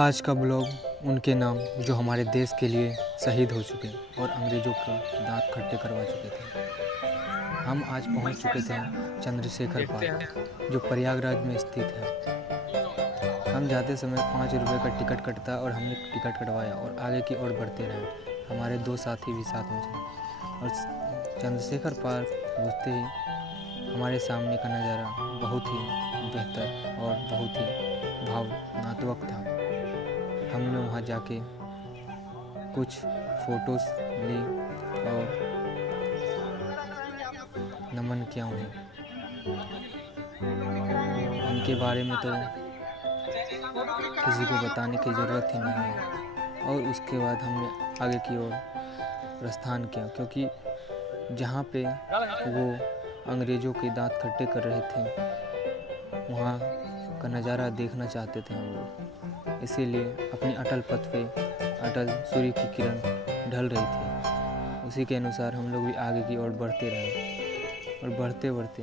आज का ब्लॉग उनके नाम जो हमारे देश के लिए शहीद हो चुके और अंग्रेज़ों का दांत खट्टे करवा चुके थे। हम आज पहुंच चुके थे चंद्रशेखर पार्क जो प्रयागराज में स्थित है। हम जाते समय 5 रुपये का टिकट कटता और हमने टिकट कटवाया और आगे की ओर बढ़ते रहे। हमारे 2 साथी भी साथ में थे और चंद्रशेखर पार्क पहुँचते ही हमारे सामने का नज़ारा बहुत ही बेहतर और बहुत ही भावनात्मक था। हमने वहाँ जाके कुछ फ़ोटोज़ ली और नमन किया उन्हें। उनके बारे में तो किसी को बताने की ज़रूरत ही नहीं है। और उसके बाद हमने आगे की ओर प्रस्थान किया, क्योंकि जहाँ पे वो अंग्रेज़ों के दांत खट्टे कर रहे थे वहाँ का नज़ारा देखना चाहते थे हम लोग। इसीलिए अपनी अटल पथ पे अटल सूर्य की किरण ढल रही थी, उसी के अनुसार हम लोग भी आगे की ओर बढ़ते रहे। और बढ़ते बढ़ते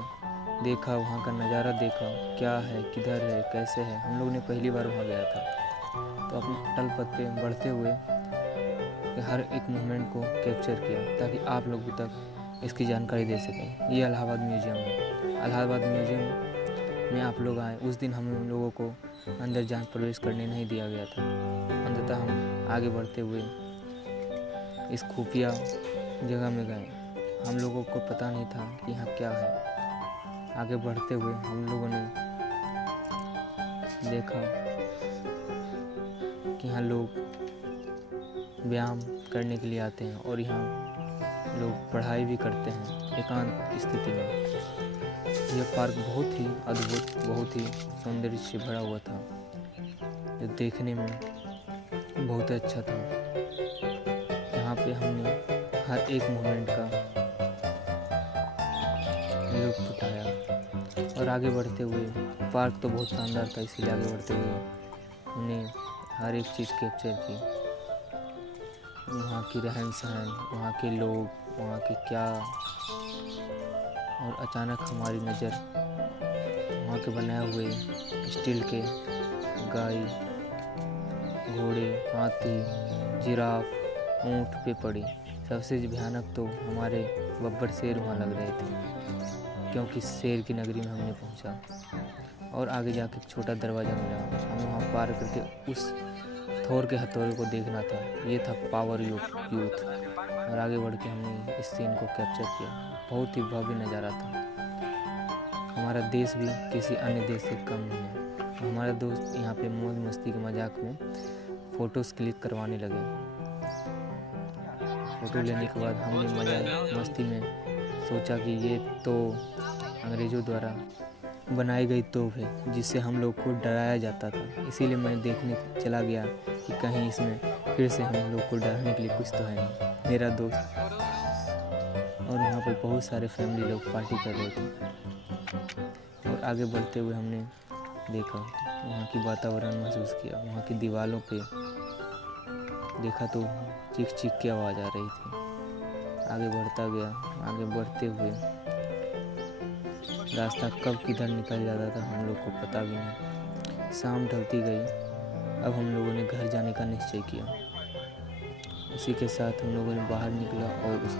देखा, वहाँ का नज़ारा देखा, क्या है, किधर है, कैसे है। हम लोग ने पहली बार वहाँ गया था, तो अपने अटल पथ पे बढ़ते हुए हर एक मोमेंट को कैप्चर किया ताकि आप लोग भी तक इसकी जानकारी दे सकें। ये इलाहाबाद म्यूज़ियम है। इलाहाबाद म्यूज़ियम में आप लोग आए, उस दिन हम लोगों को अंदर प्रवेश करने नहीं दिया गया था। अंततः हम आगे बढ़ते हुए इस खुफिया जगह में गए। हम लोगों को पता नहीं था कि यहाँ क्या है। आगे बढ़ते हुए हम लोगों ने देखा कि यहाँ लोग व्यायाम करने के लिए आते हैं और यहाँ लोग पढ़ाई भी करते हैं एकांत स्थिति में। यह पार्क बहुत ही अद्भुत, बहुत ही सौंदर्य से भरा हुआ था, जो देखने में बहुत अच्छा था। यहाँ पे हमने हर एक मोमेंट का लुत्फ उठाया। और आगे बढ़ते हुए पार्क तो बहुत शानदार था, इसीलिए आगे बढ़ते हुए हमने हर एक चीज़ कैप्चर की। वहाँ की रहन सहन, वहाँ के लोग, वहाँ के क्या। और अचानक हमारी नज़र वहाँ के बनाए हुए स्टील के गाय, घोड़े, हाथी, जिराफ, ऊँट पे पड़ी। सबसे भयानक तो हमारे बब्बर शेर वहाँ लग रहे थे, क्योंकि शेर की नगरी में हमने पहुँचा। और आगे जाके एक छोटा दरवाज़ा मिला। हमें वहाँ पार करके उस थोर के हथौड़े को देखना था। ये था पावर यूथ। और आगे बढ़ के हमने इस सीन को कैप्चर किया। बहुत ही भव्य नज़ारा था। हमारा देश भी किसी अन्य देश से कम नहीं है। हमारे दोस्त यहाँ पे मौज मस्ती के मजाक में फ़ोटोज़ क्लिक करवाने लगे। फ़ोटो लेने के बाद हमने मज़ा मस्ती में सोचा कि ये तो अंग्रेज़ों द्वारा बनाई गई तोप है जिससे हम लोग को डराया जाता था। इसीलिए मैं देखने चला गया कि कहीं इसमें फिर से हम लोग को डराने के लिए कुछ तो है नहीं। मेरा दोस्त और वहाँ पर बहुत सारे फैमिली लोग पार्टी कर रहे थे। और आगे बढ़ते हुए हमने देखा, वहाँ की वातावरण महसूस किया। वहाँ की दीवारों पे देखा तो चीख चीख की आवाज़ आ रही थी। आगे बढ़ता गया। आगे बढ़ते हुए रास्ता कब किधर निकल जाता था हम लोग को पता भी नहीं। शाम ढलती गई। अब हम लोगों ने घर जाने का निश्चय किया। इसी के साथ हम लोगों ने बाहर निकला और उस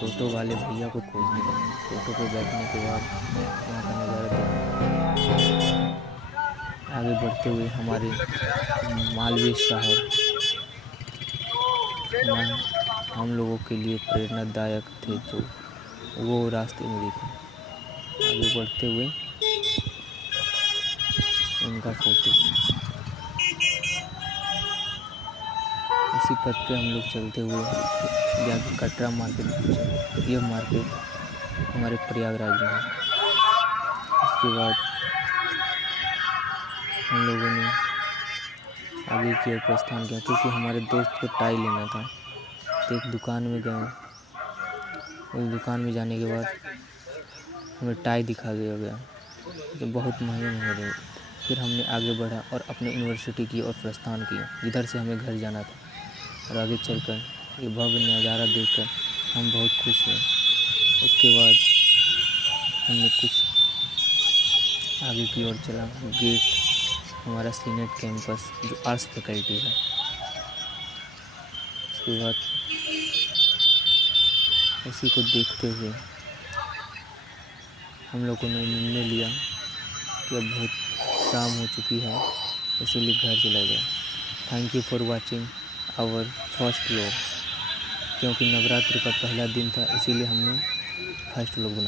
टोटो वाले भैया को खोजने लगे। टोटो पे बैठने के बाद वहाँ का नज़ारा देखा। आगे बढ़ते हुए हमारे मालवीय साहब हम लोगों के लिए प्रेरणादायक थे, जो वो रास्ते में दिखे। आगे बढ़ते हुए उनका फोटो। उसी पथ पे हम लोग चलते हुए जाके कटरा मार्केट पहुँचे। यह मार्केट हमारे प्रयागराज में है। उसके बाद हम लोगों ने आगे की ओर प्रस्थान किया, क्योंकि हमारे दोस्त को टाई लेना था। तो एक दुकान में गए। उस दुकान में जाने के बाद हमें टाई दिखा दिया गया जो बहुत महंगे रहे। फिर हमने आगे बढ़ा और अपने यूनिवर्सिटी की ओर प्रस्थान किया, जिधर से हमें घर जाना था। और आगे चलकर ये भव्य नज़ारा देखकर हम बहुत खुश हुए। उसके बाद हमने कुछ आगे की ओर चला। गेट हमारा सीनेट कैंपस जो आर्ट्स फैकल्टी है। उसके बाद उसी को देखते हुए हम लोगों ने निर्णय लिया कि अब बहुत शाम हो चुकी है, इसीलिए घर चला गया। Thank you for watching our first vlog. क्योंकि नवरात्र का पहला दिन था, इसीलिए हमने फर्स्ट व्लॉग बनाया।